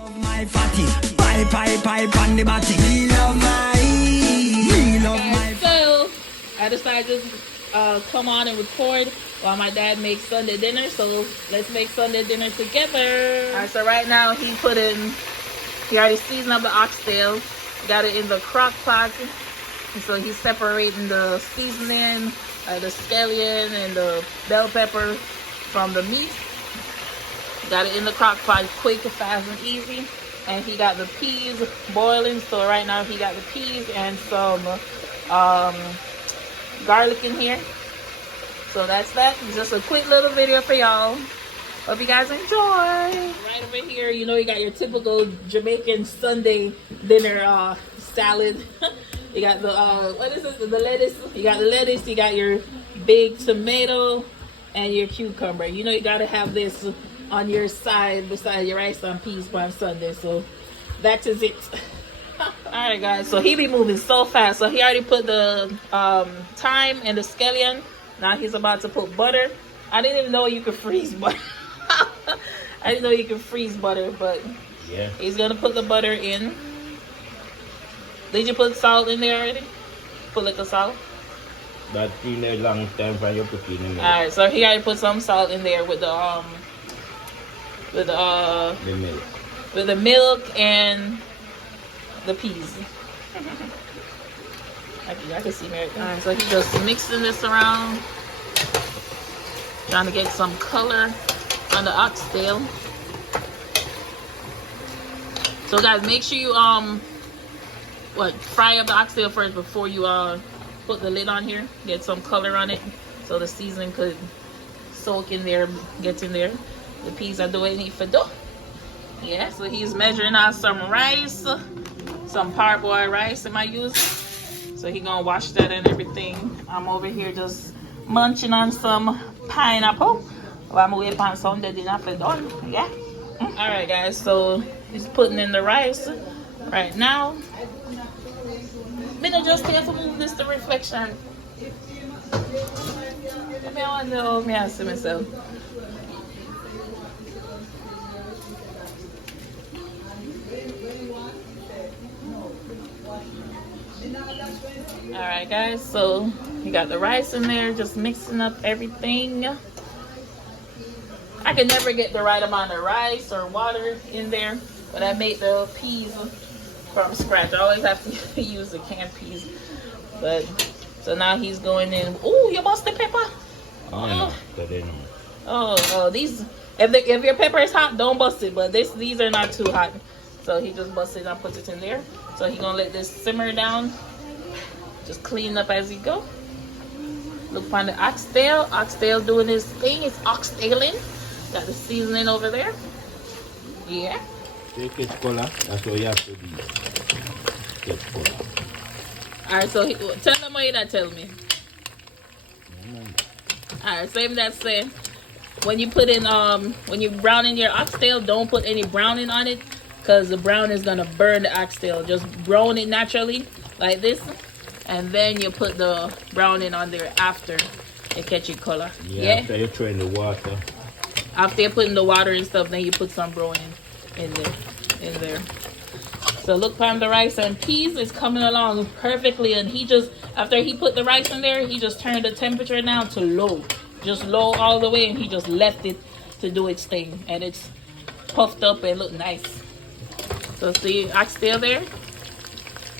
Love my fatty, pipe on the body. Me love my. So I decided to come on and record while my dad makes Sunday dinner. So let's make Sunday dinner together. All right. So right now he already seasoned up the oxtail, got it in the crock pot. And so he's separating the seasoning, the scallion and the bell pepper from the meat. Got it in the crock pot, quick, fast, and easy. And he got the peas boiling. So right now he got the peas and some garlic in here. So that's that. Just a quick little video for y'all. Hope you guys enjoy. Right over here, you know, you got your typical Jamaican Sunday dinner salad. You got the what is it? The lettuce. You got the lettuce. You got your big tomato and your cucumber. You know, you gotta have this on your side beside your rice and peas on Sunday. So that is it. Alright guys, so he be moving so fast. So he already put the thyme and the scallion. Now he's about to put butter. I didn't even know you could freeze butter. I didn't know you could freeze butter, but yeah, he's gonna put the butter in. Did you put salt in there already? Put little salt? That in a long time for you put in there. Alright, so he already put some salt in there with the milk. With the milk and the peas. I can see me right there. Alright, so he's just mixing this around. Trying to get some color on the oxtail. So guys, make sure you fry up the oxtail first before you put the lid on here. Get some color on it so the seasoning could soak in there, get in there. The peas are doing it for dough. Yeah, so he's measuring out some rice, some parboiled rice am I using. So he gonna wash that and everything. I'm over here just munching on some pineapple. I'm waiting on Sunday dinner for done. Yeah. Alright guys, so he's putting in the rice right now. Me just here to move this to reflection. I want to know me ask myself. Alright guys, so you got the rice in there, just mixing up everything. I can never get the right amount of rice or water in there when I make the peas from scratch. I always have to use the canned peas. But so now he's going in. Oh, you bust the pepper? Oh, these if your pepper is hot, don't bust it. But these are not too hot. So he just busts it and puts it in there. So he's gonna let this simmer down. Just clean up as you go. Look on the oxtail. Oxtail doing his thing. It's oxtailing. Got the seasoning over there. Yeah. Take it color. That's what you have to do. Get color. Alright, so tell them what you not tell me. Alright, same that say. When you put in when you brown in your oxtail, don't put any browning on it, because the brown is gonna burn the oxtail. Just brown it naturally like this, and then you put the browning on there after it catch your color. Yeah, after you throw in the water. After you put in the water and stuff, then you put some browning in there. So look on the rice and peas is coming along perfectly, and he just, after he put the rice in there, he just turned the temperature down to low. Just low all the way, and he just left it to do its thing, and it's puffed up and look nice. So see oxtail there?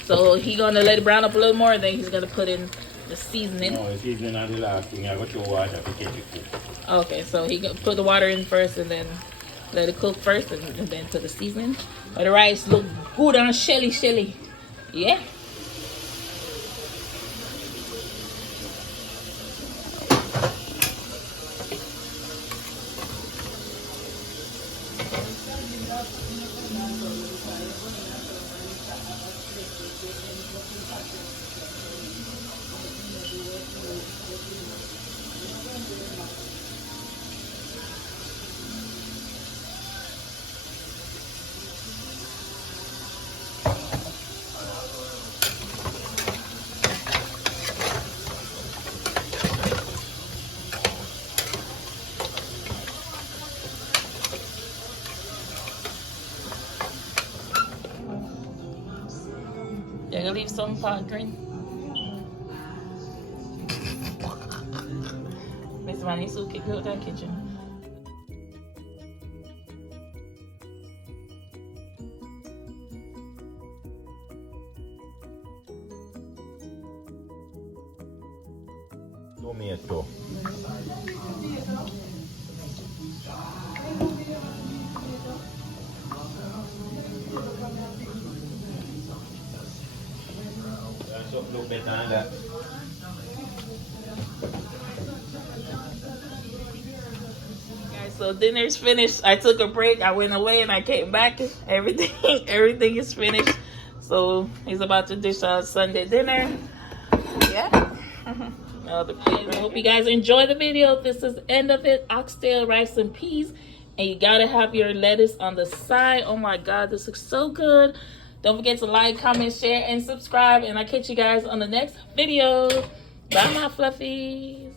So he gonna let it brown up a little more, and then he's gonna put in the seasoning. No, the seasoning is the last thing. I got to water to get it cooked. Okay, so he gonna put the water in first, and then let it cook first, and then put the seasoning. But the rice look good and shelly. Yeah. Can you leave some pot green? Miss Vanessa, kick me out that kitchen. Tomato. That's what look better than that. Guys, so dinner's finished. I took a break. I went away and I came back. Everything is finished. So he's about to dish out Sunday dinner. Yeah. I hope you guys enjoy the video. This is the end of it. Oxtail, rice, and peas. And you gotta have your lettuce on the side. Oh my God, this looks so good. Don't forget to like, comment, share, and subscribe. And I'll catch you guys on the next video. Bye, my fluffies.